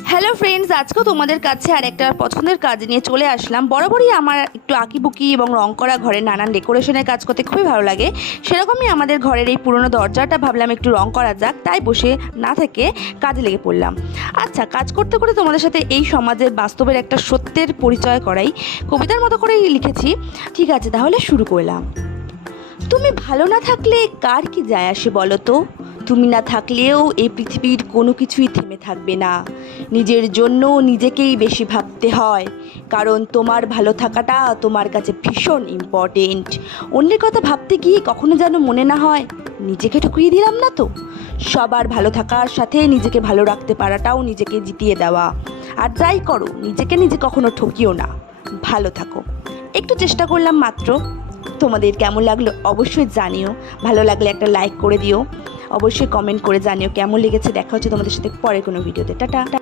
Hello friends, আজকেও তোমাদের কাছে আর একটা পছন্দের কাজ নিয়ে চলে আসলাম। বরাবরই আমার একটু আঁকিবুকি এবং রং করা ঘরে নানান ডেকোরেশনের কাজ করতে খুবই ভালো লাগে। সেরকমই আমাদের ঘরের এই পুরনো দরজাটা ভাবলাম একটু রং করা যাক, তাই বসে না থেকে কাজে লেগে পড়লাম। আচ্ছা, কাজ করতে করতে তোমাদের সাথে এই সমাজের বাস্তবের একটা সত্যের পরিচয় করাই কবিতার মতো করেই লিখেছি। ঠিক আছে, তাহলে শুরু করলাম। তুমি ভালো না থাকলে কার কি যায় আসে বলো তো? তুমি না থাকলেও এই পৃথিবীর কোনো কিছুই থেমে থাকবে না। নিজের জন্য নিজেকেই বেশি ভাবতে হয়, কারণ তোমার ভালো থাকাটা তোমার কাছে ভীষণ ইম্পর্টেন্ট। অন্যের কথা ভাবতে গিয়ে কখনো যেন মনে না হয় নিজেকে ঠকিয়ে দিলাম না তো। সবার ভালো থাকার সাথে নিজেকে ভালো রাখতে পারাটাও নিজেকে জিতিয়ে দেওয়া। আর যাই করো, নিজে কখনো ঠকিও না। ভালো থাকো। একটু চেষ্টা করলাম মাত্র। তোমাদের কেমন লাগলো অবশ্যই জানিও। ভালো লাগলে একটা লাইক করে দিও, অবশ্যই কমেন্ট করে জানিও কেমন লেগেছে। দেখা হচ্ছে তোমাদের সাথে পরে কোনো ভিডিওতে। টাটা।